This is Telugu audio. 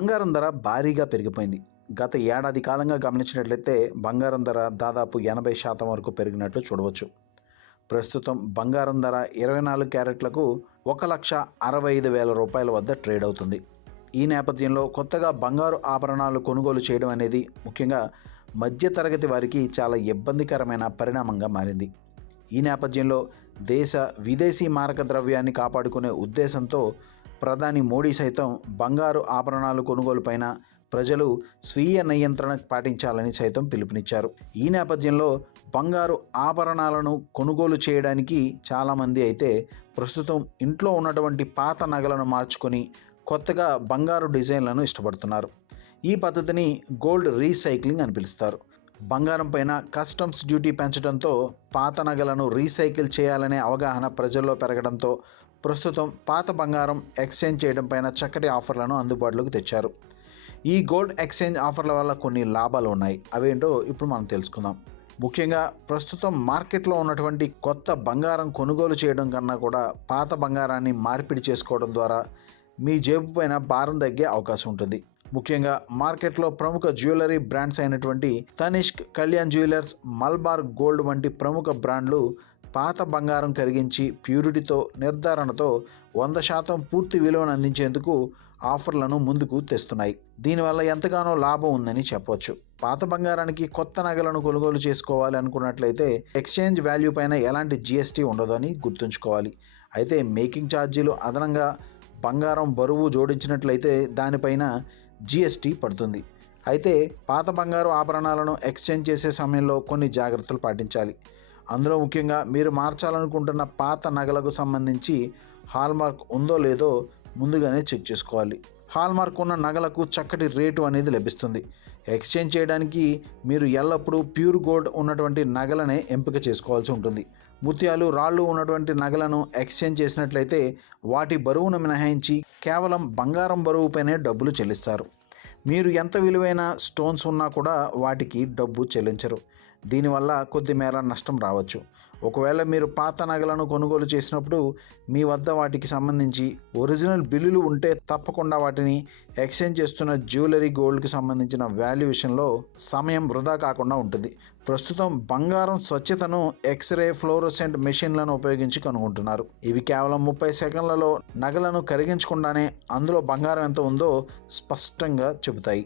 బంగారం ధర భారీగా పెరిగిపోయింది. గత ఏడాది కాలంగా గమనించినట్లయితే బంగారం ధర దాదాపు 80% వరకు పెరిగినట్లు చూడవచ్చు. ప్రస్తుతం బంగారం ధర 24 క్యారెట్లకు 1,65,000 రూపాయల వద్ద ట్రేడ్ అవుతుంది. ఈ నేపథ్యంలో కొత్తగా బంగారు ఆభరణాలు కొనుగోలు చేయడం అనేది ముఖ్యంగా మధ్యతరగతి వారికి చాలా ఇబ్బందికరమైన పరిణామంగా మారింది. ఈ నేపథ్యంలో దేశ విదేశీ మారక ద్రవ్యాన్ని కాపాడుకునే ఉద్దేశంతో ప్రధాని మోడీ సైతం బంగారు ఆభరణాలు కొనుగోలుపైన ప్రజలు స్వీయ నియంత్రణ పాటించాలని సైతం పిలుపునిచ్చారు. ఈ నేపథ్యంలో బంగారు ఆభరణాలను కొనుగోలు చేయడానికి చాలామంది అయితే ప్రస్తుతం ఇంట్లో ఉన్నటువంటి పాత నగలను మార్చుకొని కొత్తగా బంగారు డిజైన్లను ఇష్టపడుతున్నారు. ఈ పద్ధతిని గోల్డ్ రీసైక్లింగ్ అని పిలుస్తారు. బంగారం పైన కస్టమ్స్ డ్యూటీ పెంచడంతో పాత నగలను రీసైకిల్ చేయాలనే అవగాహన ప్రజల్లో పెరగడంతో ప్రస్తుతం పాత బంగారం ఎక్స్చేంజ్ చేయడం పైన చక్కటి ఆఫర్లను అందుబాటులోకి తెచ్చారు. ఈ గోల్డ్ ఎక్స్చేంజ్ ఆఫర్ల వల్ల కొన్ని లాభాలు ఉన్నాయి. అవేంటో ఇప్పుడు మనం తెలుసుకుందాం. ముఖ్యంగా ప్రస్తుతం మార్కెట్లో ఉన్నటువంటి కొత్త బంగారం కొనుగోలు చేయడం కన్నా కూడా పాత బంగారాన్ని మార్పిడి చేసుకోవడం ద్వారా మీ జేబు పైన భారం తగ్గే అవకాశం ఉంటుంది. ముఖ్యంగా మార్కెట్లో ప్రముఖ జ్యువెలరీ బ్రాండ్స్ అయినటువంటి తనిష్క్, కళ్యాణ్ జ్యువెలర్స్, మల్బార్ గోల్డ్ వంటి ప్రముఖ బ్రాండ్లు పాత బంగారం కరిగించి ప్యూరిటీతో నిర్ధారణతో 100% పూర్తి విలువను అందించేందుకు ఆఫర్లను ముందుకు తెస్తున్నాయి. దీనివల్ల ఎంతగానో లాభం ఉందని చెప్పవచ్చు. పాత బంగారానికి కొత్త నగలను కొనుగోలు చేసుకోవాలి అనుకున్నట్లయితే ఎక్స్చేంజ్ వాల్యూ పైన ఎలాంటి జిఎస్టీ ఉండదని గుర్తుంచుకోవాలి. అయితే మేకింగ్ ఛార్జీలు అదనంగా బంగారం బరువు జోడించినట్లయితే దానిపైన జిఎస్టీ పడుతుంది. అయితే పాత బంగారు ఆభరణాలను ఎక్స్చేంజ్ చేసే సమయంలో కొన్ని జాగ్రత్తలు పాటించాలి. అందులో ముఖ్యంగా మీరు మార్చాలనుకుంటున్న పాత నగలకు సంబంధించి హాల్మార్క్ ఉందో లేదో ముందుగానే చెక్ చేసుకోవాలి. హాల్మార్క్ ఉన్న నగలకు చక్కటి రేటు అనేది లభిస్తుంది. ఎక్స్చేంజ్ చేయడానికి మీరు ఎల్లప్పుడూ ప్యూర్ గోల్డ్ ఉన్నటువంటి నగలనే ఎంపిక చేసుకోవాల్సి ఉంటుంది. ముత్యాలు, రాళ్ళు ఉన్నటువంటి నగలను ఎక్స్చేంజ్ చేసినట్లయితే వాటి బరువును మినహాయించి కేవలం బంగారం బరువుపైనే డబ్బులు చెల్లిస్తారు. మీరు ఎంత విలువైన స్టోన్స్ ఉన్నా కూడా వాటికి డబ్బు చెల్లించరు. దీనివల్ల కొద్ది మేర నష్టం రావచ్చు. ఒకవేళ మీరు పాత నగలను కొనుగోలు చేసినప్పుడు మీ వద్ద వాటికి సంబంధించి ఒరిజినల్ బిల్లులు ఉంటే తప్పకుండా వాటిని ఎక్స్చేంజ్ చేస్తున్న జ్యువెలరీ గోల్డ్కి సంబంధించిన వాల్యూ విషయంలో సమయం వృధా కాకుండా ఉంటుంది. ప్రస్తుతం బంగారం స్వచ్ఛతను ఎక్స్రే ఫ్లోరోసెంట్ మెషిన్లను ఉపయోగించి కనుగొంటున్నారు. ఇవి కేవలం 30 సెకండ్లలో నగలను కరిగించకుండానే అందులో బంగారం ఎంత ఉందో స్పష్టంగా చెబుతాయి.